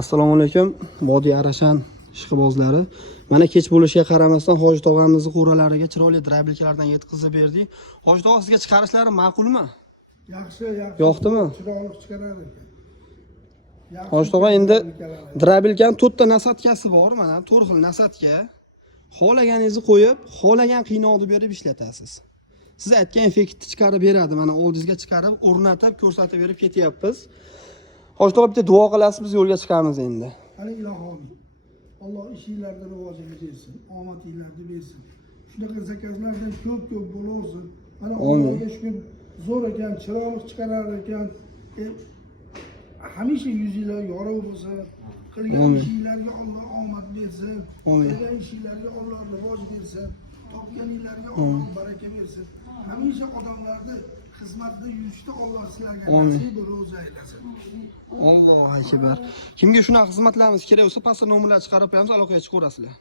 Assalomu alaykum, Vodiy Arashan ishqibozlari. Mana kech bo'lishiga qaramasdan Hoji tog'amizning qo'ralariga chiroyli drabilkalardan yetkazib berdik. Hoji tog'a sizga chiqarishlari ma'qulmi? Yaxshi. Yoqdimi? Chiroyli chiqaradi ekan. Hoji tog'a endi drabilkaning 4 ta nasatkasi bor, mana 4 xil nasatka. Xohlaganingizni qo'yib, xohlagan qiynoqni berib ishlatasiz. Siz aytgan effektni chiqarib beradi. Mana oldingizga chiqarib, o'rnatib, ko'rsatib berib ketyapmiz. Hoji tog'a bitta duo qilasiz, biz yo'lga chiqamiz endi. Ana ilohim. Alloh ishingizlarni rivojini bersin, omadinglarni bersin. Shunaqa zakazlardan ko'p bo'lasin. Mana Allohga shukr, zo'r ekan, chiroyli chiqarar ekan. Hamisha yuzinglar yorug' bo'lsin. Qilgan ishinglarga Alloh omad bersin. Qilgan ishinglarga Alloh rivoj bersin. Topganinglarga Alloh baraka bersin. Hamisha odamlarni xizmatda yurishda Alloh sizlarga nasib ro'za aylasin. Allohu akbar. Kimga shunaqa xizmatlarimiz kerak bo'lsa, pastda nomerlar chiqarib qo'yamiz, aloqaga chiqaverasizlar.